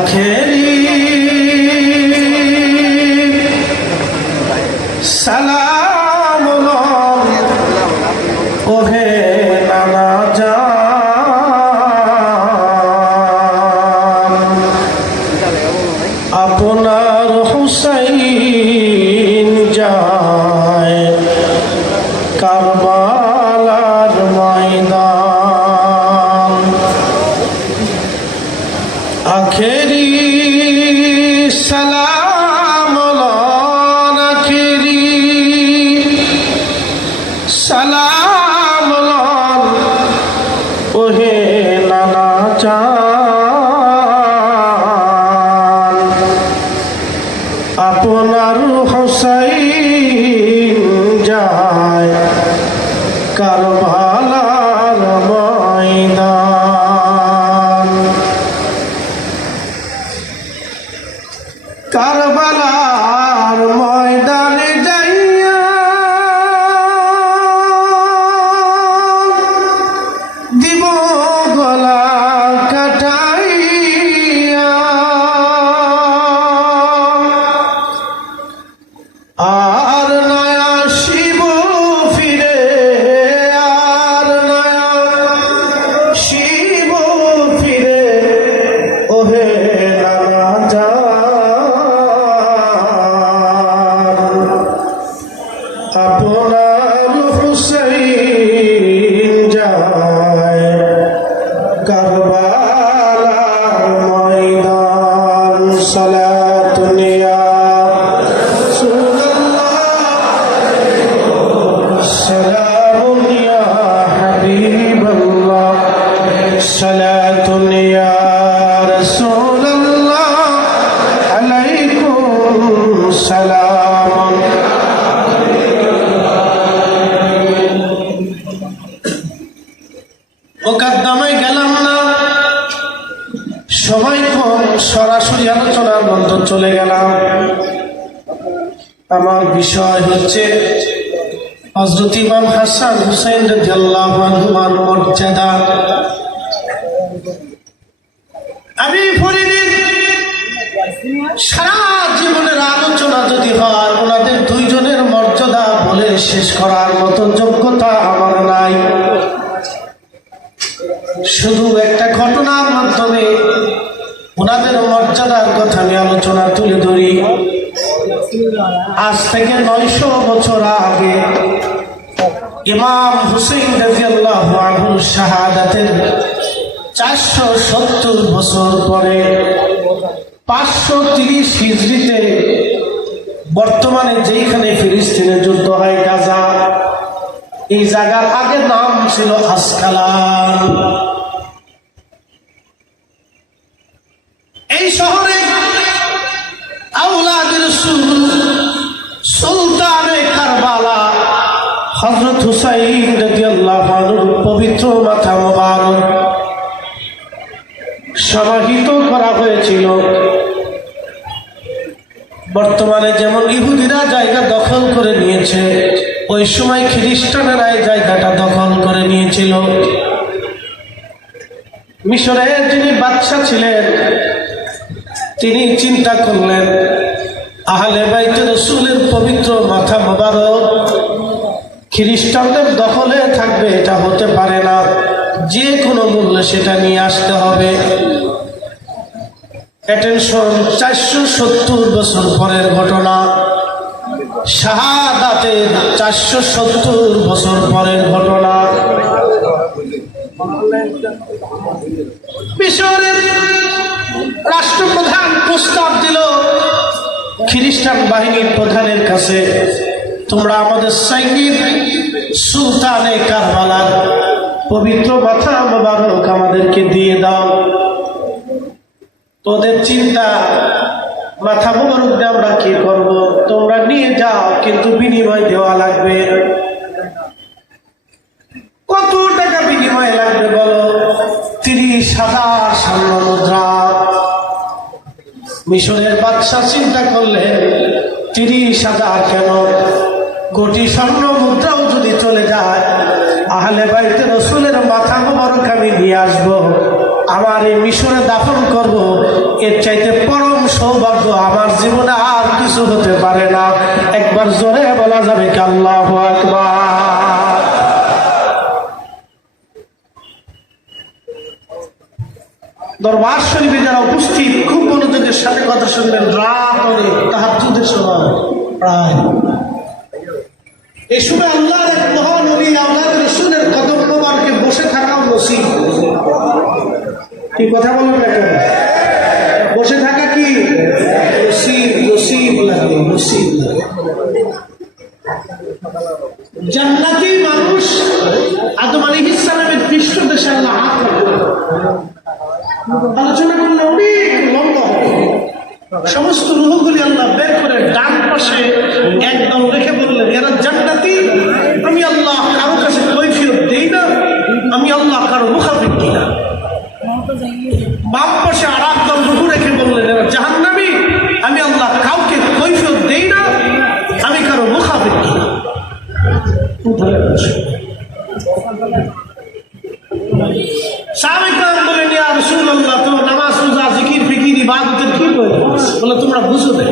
আখেরি সালাম ওহে নানা জান, আপনার হুসাইন যায় কারবালার ময়দান। আখেরি সালাম আখেরি সালাম ওহে নানা জান, আপনার হুসাইন যায় কারবালার ময়দান। কারবালার ময়দানে যাইয়া দিব গলা কাটাইয়া, আর নয়া শিব ফিরে, আর নয়া শিব ফিরে ওহে নানা জান, আপনার হুসাইন যায় কারবালার ময়দান। সালাতুন ইয়া রাসূলুল্লাহ, সালামুন ইয়া হাবিবাল্লাহ, সালাতুন ইয়া রাসূলুল্লাহ, আলাইকুম সালাম। মোকদ্দমায় গেলাম না, সময় কম, সরাসরি আলোচনার মধ্যে চলে গেলাম। আমার বিষয় হচ্ছে হযরত ইমাম হাসান হুসাইন রাদিয়াল্লাহু আনহুমার মর্যাদা। আমি ফরিদের সারা জীবনের আলোচনা যদি হয়, ওনাদের দুইজনের মর্যাদা বলে শেষ করার মতো যোগ্যতা আমার নাই। শুধু একটা ঘটনার মাধ্যমে ওনাদের মর্যাদার কথা আমি আলোচনা তুলে ধরি। আজ থেকে 900 বছর আগে ইমাম হুসাইন রাদিয়াল্লাহু আনহু শাহাদাতের 470 বছর পরে 530 হিজরিতে বর্তমানে যেখানে ফিলিস্তিনে যুদ্ধ হয় গাজা, এই জায়গার আগে নাম ছিল আসকালান। এই শহরে আওলাদ রাসূল সুলতানে কারবালা হযরত হুসাইন রাদিয়াল্লাহু আনহুর পবিত্র মাথা মোবারক সমাহিত করা হয়েছিল। বর্তমানে যেমন ইহুদিরা জায়গা দখল করে নিয়েছে, ওই সময় খ্রিস্টানেরা এই জায়গাটা দখল করে নিয়েছিল। মিশরের যিনি বাদশা ছিলেন, তিনি চিন্তা করলেন আহলে বাইতে রাসূলের পবিত্র মাথা মোবারক খ্রিস্টানদের দখলে থাকবে, এটা হতে পারে না, যে কোনো মূল্যে সেটা নিয়ে আসতে হবে। অ্যাটেনশন, 470 বছর পরের ঘটনা, শাহাদাতের 470 বছর পরের ঘটনা। মিশরের রাষ্ট্রপ্রধান প্রস্তাব দিল খ্রিস্টান বাহিনীর প্রধানের কাছে, তোমরা আমাদের সাইয়্যিদ সুলতানে কারবালার পবিত্র মাথা মোবারক আমাদেরকে দিয়ে দাও। তোদের চিন্তা, মাথা মোবারক দিয়ে আমরা কি করব? তোমরা নিয়ে যাও, কিন্তু বিনিময় দেওয়া লাগবে। কত টাকা বিনিময় লাগবে বলো? 30,000 স্বর্ণ মুদ্রা। মিশরের বাদশা চিন্তা করলেন 30,000 কেন, কোটি স্বর্ণ মুদ্রাও যদি চলে যায়, আহলে বাইতে রাসূলের মাথা মোবারক আমি নিয়ে আসবো, আমার এই মিশরে দাফন করব, এর চাইতে পরম সৌভাগ্য আমার জীবনে আর কিছু হতে পারে না। একবার জোরে বলা যাবে কি আল্লাহু আকবার। দরবার শরীফে যারা উপস্থিত, খুব মনোযোগের সাথে কথা শুনবেন। রাত অনেক, তাহাজ্জুদের সময় প্রায়। এই সময় আল্লাহর এক মহানবী, আল্লাহর রাসূলের কদম মোবারকে বসে থাকাও নসিব। কি কথা বলেন না কেন? বসে থাকা কি নসিব? নসিব লাগে, নসিব লাগে। জান্নাতি মানুষ আদম আলাইহিস সালামের পৃষ্ঠদেশে আল্লাহ হাত রাখলেন। আলোচনা করলে অনেক লম্বা হবে। সমস্ত রূহগুলি আল্লাহ বের করে ডান পাশে একদম রেখে বললেন, এরা জান্নাতি, আমি আল্লাহ কারো কাছে কৈফিয়ত দেই না, আমি আল্লাহ কারো মুখাফিক কিনা। বাম পাশে আর একদম রূহ রেখে বললেন, এরা জাহান্নামী, আমি আল্লাহ কাউকে কৈফিয়ত দেই না, আমি কারো মুখাফিক কিনা। সাহাবায়ে বলেন, ইয়া রাসূলুল্লাহ, তো নামাজ, রোজা, জিকির, ফিকির, ইবাদতের কি প্রয়োজন? বলে, তোমরা বুঝো না।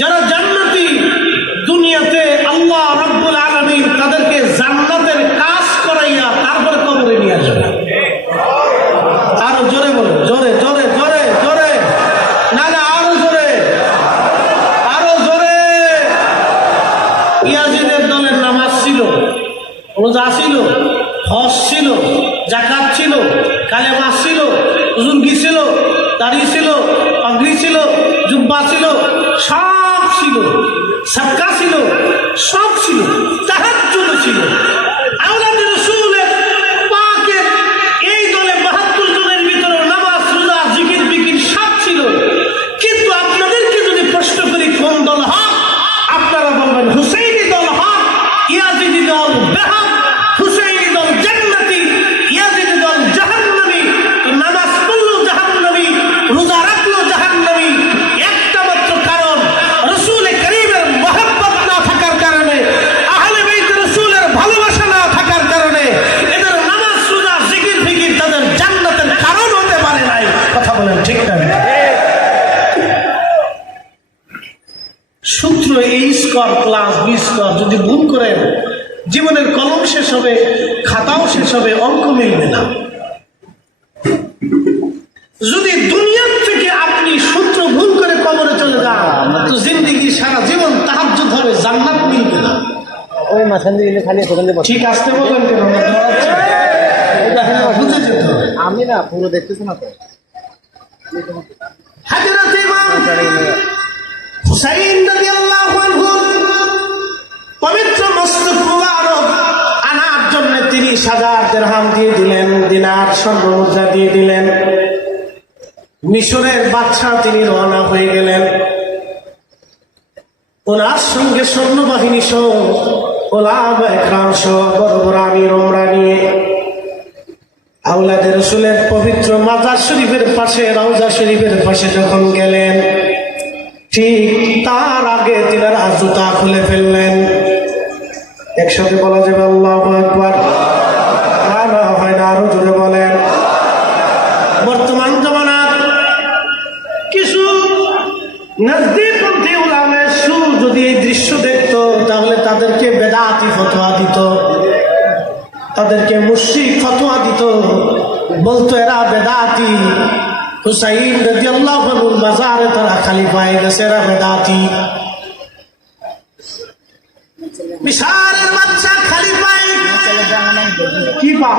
যারা জান্নাতি, দুনিয়াতে আল্লাহ রাব্বুল আলামিন তাদেরকে জান্নাতের কাজ করাইয়া তারপরে কবরে নিয়ে আসবে। আরো জোরে বলে, জোরে জোরে জোরে জোরে, না না আরো জোরে, আরো জোরে। ইয়াজিদের দলের নামাজ ছিল, রোজা ছিল, হজ ছিল, যাকাত ছিল, কালেমা ছিল, বুজুর্গি ছিল, দাড়ি ছিল, পাগড়ি ছিল, জুব্বা ছিল, সব ছিল, সাদকা ছিল, সব ছিল, তাহাজ্জুদ ছিল। আওলাদে রাসূলের পাকের এই দলে ৭২ জনের ভিতরে নামাজ, রোজা, জিকির, ফিকির সব ছিল। কিন্তু আপনাদেরকে যদি প্রশ্ন করি কোন দল হক, আপনারা বলবেন হুসাইনি দল হক, ইয়াজিদি দল বেহাত, হুসাইনি দল জান্নাতি, ইয়াজিদি দল জাহান্নামী। তো নামাজ পড়লেও জাহান্নামী, রোজা রাখলেও জাহান্নামী। একটা মাত্র কারণ, রাসূল করিমের মহব্বত না থাকার কারণে, আহলে বাইত রাসূলের ভালোবাসা না থাকার কারণে এদের নামাজ, রোজা, জিকির, ফিকির তাদের জান্নাতের কারণ হতে পারে নাই। কথা বলেন ঠিক না? সূত্র এই স্কোর প্লাস বি স্কোর যদি ভুল করেন, জীবনের কলম শেষ হবে, খাতাও শেষ হবে, অঙ্ক মিলবে না। যদি দুনিয়ার থেকে আপনি সূত্র ভুল করে কবরে চলে যান, তো জিন্দেগি সারা জীবন তাহাজ্জুদ হবে, জান্নাত মিলবে না। ওই মাঝখান দিয়ে খালি ঠিক আসতে বলবেন কেন? বুঝে যেতে হবে। আমি না পুরো দেখতেছি না তো। হযরত ইমাম হুসাইন রাদিয়াল্লাহু আনহু পবিত্র মস্তক মুবারক আনার জন্য ৩০,০০০ দিরহাম দিয়ে দিলেন, দিনার স্বর্ণ মুদ্রা দিয়ে দিলেন। মিশরের বাদশাহ তিনি রওনা হয়ে গেলেন। ওনার সঙ্গে সৈন্যবাহিনী সহ, ওলামা ইকরাম সহ, বড় বড় আমির ওমরা নিয়ে আওলাদে রাসূলের পবিত্র মাজার শরীফের পাশে, রওজা শরীফের পাশে যখন গেলেন, ঠিক তার আগে তিনারা জুতা খুলে ফেললেন। একসাথে বলা যাবে আল্লাহু আকবার? না হয় না, আরো জোরে বলেন। বর্তমান জমানার কিছু নজদীকপন্থী উলামায়ে সু যদি এই দৃশ্য দেখতো, তাহলে তাদেরকে বেদাতি ফতোয়া দিত, তাদেরকে মুশরিক ফতোয়া দিত, বলতো এরা বেদাতি। হুসাইন রাদিয়াল্লাহু আনহুর মাজারে তারা খালি পায়ে গেছে, এরা বেদাতি। বিশালের বাচ্চা খালি পায়ে কি পা